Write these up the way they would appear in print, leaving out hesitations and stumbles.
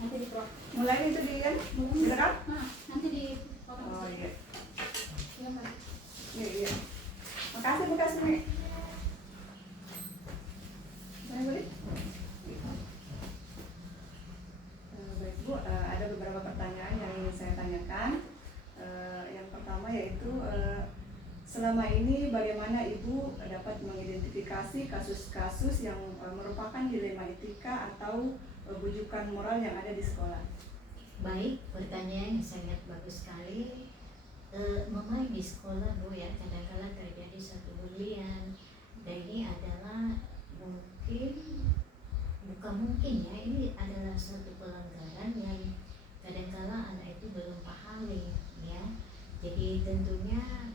Nanti di pro. Mulai itu di kan? Direkam? Nanti di. Oh iya. Iya Pak. Iya. Makasih Nek. Boleh? Baik Bu, ada beberapa pertanyaan yang ingin saya tanyakan. Yang pertama yaitu selama ini bagaimana Ibu dapat mengidentifikasi kasus-kasus yang merupakan dilema etika atau bujukan moral yang ada di sekolah? Baik, pertanyaan yang sangat bagus sekali. Memang di sekolah Bu ya, kadang-kadang terjadi satu bulian, dan ini adalah bukan mungkin ya, ini adalah suatu pelanggaran yang kadang-kadang anak itu belum pahami ya. Jadi tentunya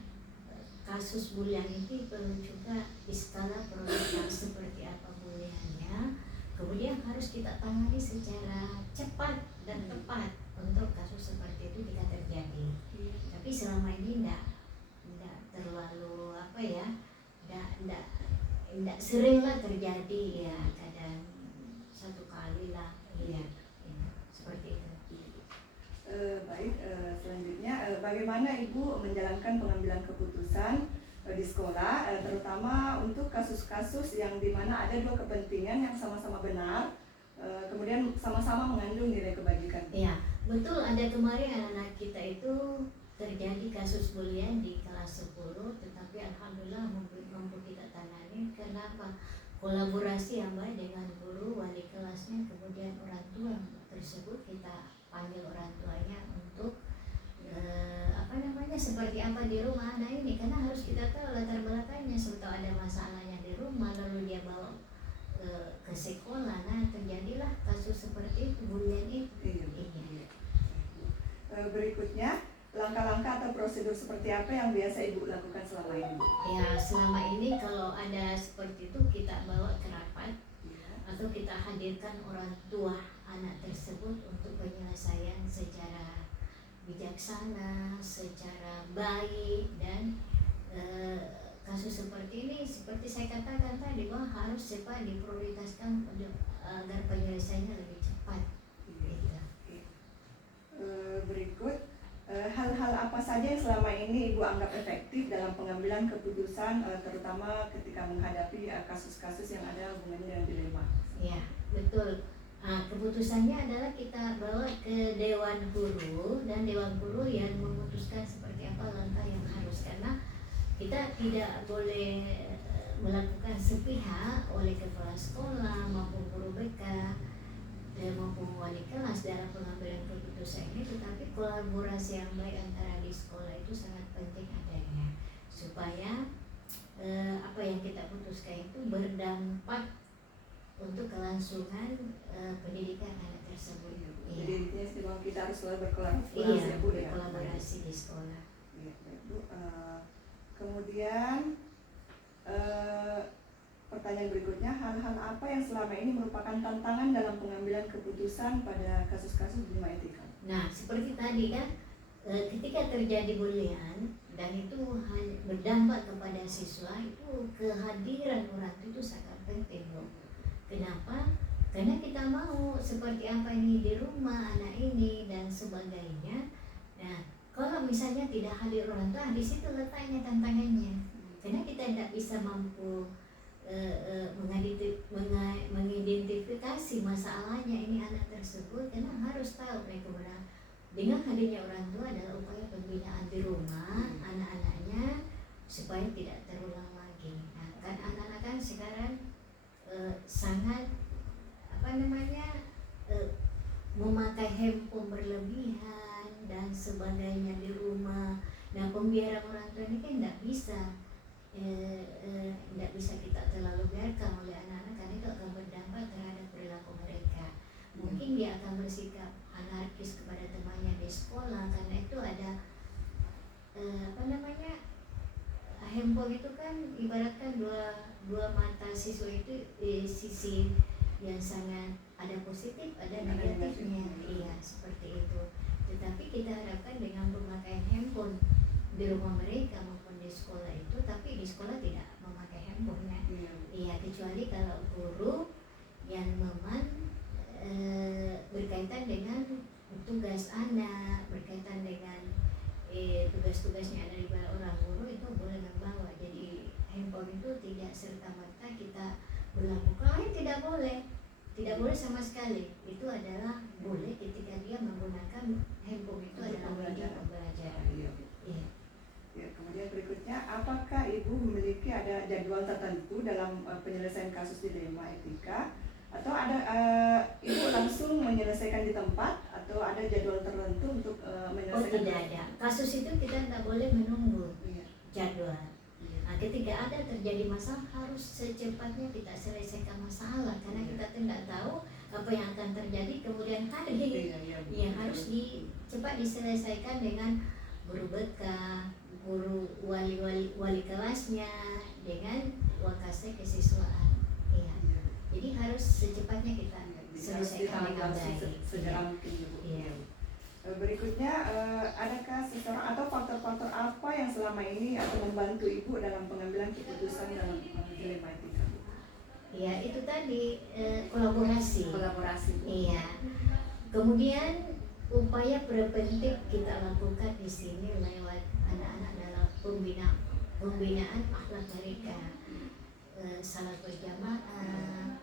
kasus bulian itu perlu juga skala prioritas seperti apa buliannya, kemudian harus kita tangani secara cepat dan tepat untuk kasus seperti itu jika terjadi. Tapi selama ini tidak terlalu tidak seringlah terjadi ya, kadang satu kali lah ya, seperti itu. Baik, selanjutnya bagaimana Ibu menjalankan pengambilan keputusan di sekolah, terutama untuk kasus-kasus yang dimana ada dua kepentingan yang sama-sama benar, kemudian sama-sama mengandung nilai kebajikan? Iya, betul, ada kemarin anak-anak kita itu terjadi kasus bulian di kelas 10, tetapi alhamdulillah mampu kita tangani. Kenapa? Kolaborasi yang baik dengan guru, wali kelasnya, kemudian orang tua tersebut, kita panggil orang tuanya untuk seperti apa di rumah anak ini, karena harus kita tahu latar belakangnya. Sebetulnya ada masalahnya di rumah lalu dia bawa ke sekolah, nah terjadilah kasus seperti itu, bulian itu. Iya. Berikutnya, langkah-langkah atau prosedur seperti apa yang biasa Ibu lakukan selama ini? Ya, selama ini kalau ada seperti itu kita bawa ke rapat atau kita hadirkan orang tua anak tersebut untuk penyelesaian secara bijaksana, secara baik, dan kasus seperti ini seperti saya katakan tadi bahwa harus cepat diprioritaskan agar penyelesaiannya lebih cepat. Berikut, hal-hal apa saja yang selama ini Ibu anggap efektif dalam pengambilan keputusan, terutama ketika menghadapi kasus-kasus yang ada hubungannya dengan dilema? Ya, betul. Keputusannya adalah kita bawa ke Dewan Guru, dan Dewan Guru yang memutuskan seperti apa langkah yang harus, karena kita tidak boleh melakukan sepihak oleh kepala sekolah maupun guru BK maupun wali kelas dalam pengambilan keputusan ini, tetapi kolaborasi yang baik antara di sekolah itu sangat penting adanya, supaya apa yang kita putuskan itu berdampak untuk kelangsungan pendidikan anak tersebut. Jadi intinya kita harus selalu berkolaborasi. Iya, berkolaborasi di sekolah. Iya, Bu. Kemudian pertanyaan berikutnya, hal-hal apa yang selama ini merupakan tantangan dalam pengambilan keputusan pada kasus-kasus dilema etika? Nah, seperti tadi kan, ketika terjadi bulian dan itu berdampak kepada siswa, itu kehadiran orang itu sangat penting, loh. Kenapa? Karena kita mau seperti apa ini di rumah anak ini dan sebagainya. Nah, kalau misalnya tidak hadir orang tua, di situ letaknya tantangannya. Karena kita tidak bisa mampu mengidentifikasi masalahnya ini anak tersebut, karena harus tahu mereka dengan hadirnya orang tua adalah upaya pembinaan di rumah anak-anaknya supaya tidak terulang lagi. Nah, kan anak-anak kan sekarang sangat memakai handphone berlebihan dan sebagainya di rumah. Nah, pembiaran orang tua ini kan tidak bisa kita terlalu biarkan oleh anak-anak, karena itu akan berdampak terhadap perilaku mereka. Mungkin dia akan bersikap anarkis kepada temannya di sekolah, karena itu ada handphone itu kan ibaratkan dua mata siswa itu, sisi yang sangat ada positif, ada negatifnya. Iya, seperti itu. Tetapi kita harapkan dengan pemakaian handphone di rumah mereka maupun di sekolah itu, tapi di sekolah tidak memakai handphone ya. Iya, kecuali kalau guru yang memang berkaitan dengan tugas anak berkaitan dengan tugas-tugasnya ada di bawah orang guru itu boleh membawa. Jadi handphone itu tidak serta merta kita berlaku. Kalau lain tidak boleh sama sekali. Itu adalah boleh ketika dia menggunakan handphone itu Untuk adalah media pembelajaran. Iya. Iya. Ya, kemudian berikutnya, apakah Ibu memiliki ada jadwal tertentu dalam penyelesaian kasus dilema etika, atau ada Ibu langsung menyelesaikan di tempat, atau ada jadwal tertentu untuk Oh menyelesaikan? tidak ada. Kasus itu kita tidak boleh menunggu Iya. jadwal. Iya. Nah, ketika ada terjadi masalah harus secepatnya kita selesaikan masalah karena kita tidak tahu apa yang akan terjadi kemudian hari. Iya, iya, Yang harus cepat diselesaikan dengan guru BK, guru wali kelasnya dengan wakase kesiswaan. Iya. Iya. Jadi harus secepatnya kita Harus selesaikan dengan ditangani baik. segera mungkin, Ibu. Iya. Berikutnya, adakah seseorang atau faktor-faktor apa yang selama ini atau membantu Ibu dalam pengambilan keputusan dalam dilema etika, Bu? Iya, itu tadi kolaborasi. Kolaborasi, Bu. Iya. Kemudian upaya preventif kita lakukan di sini lewat anak-anak dalam pembinaan akhlak mereka. Salat berjamaah,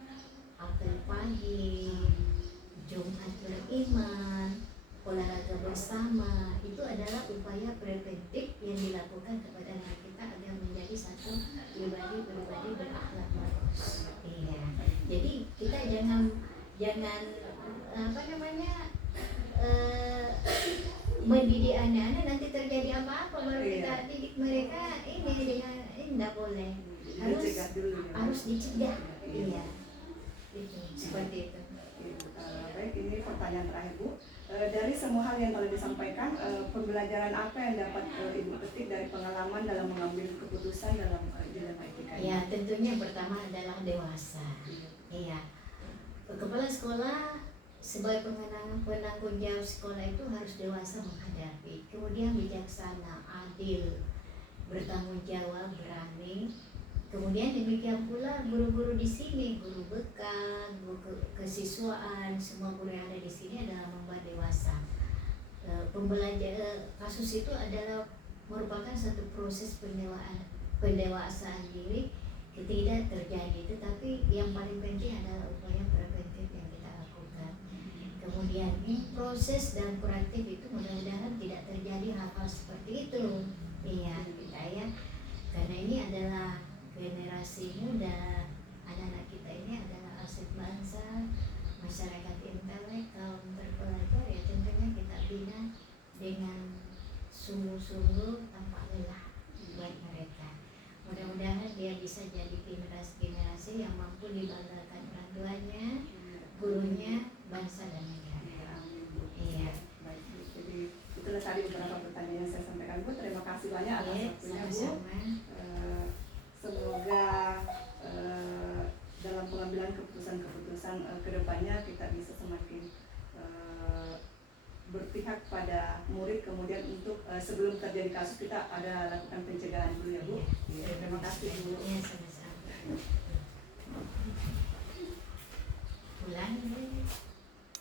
apel pagi, Jumat beriman, olahraga bersama, itu adalah upaya preventif yang dilakukan kepada anak kita agar menjadi satu pribadi berakhlak bagus. Iya. Jadi kita jangan mendidik anak-anak nanti terjadi apa-apa baru kita didik mereka ini dengan ini tidak boleh. Dicegah dulu, ya, Bu. Harus dicegah. Iya. Iya. Itu seperti itu. Baik, ini pertanyaan terakhir, Bu. Dari semua hal yang telah disampaikan, pembelajaran apa yang dapat Ibu petik dari pengalaman dalam mengambil keputusan dalam dilema etika ini? Ya, tentunya pertama adalah dewasa. Iya. Kepala sekolah sebagai penanggung jawab sekolah itu harus dewasa menghadapi. Kemudian bijaksana, adil, bertanggung jawab, berani. Kemudian demikian pula guru-guru di sini, guru BK, guru kesiswaan, semua guru yang ada di sini adalah membuat dewasa. Kasus itu adalah merupakan satu proses pendewasaan diri tidak terjadi, tetapi yang paling penting adalah upaya preventif yang kita lakukan. Kemudian proses dan kuratif itu mudah-mudahan tidak terjadi hal-hal seperti itu. Iya, kita ya, karena ini adalah generasi muda, anak-anak kita ini adalah aset bangsa, masyarakat intelek, kaum terpelajar, ya tentunya kita bina dengan sungguh-sungguh tanpa lelah buat mereka. Mudah-mudahan dia bisa jadi generasi yang mampu dibanggakan orang tuanya, gurunya, bangsa dan negara. Iya. Baik, Bu. Jadi itulah tadi beberapa pertanyaan yang saya sampaikan, Bu. Terima kasih banyak atas waktunya, Bu. Sama-sama. Semoga dalam pengambilan keputusan-keputusan kedepannya kita bisa semakin berpihak pada murid, kemudian untuk sebelum terjadi kasus kita ada lakukan pencegahan dulu, ya, Bu. Terima kasih, Bu. Iya, sama-sama. Pulang.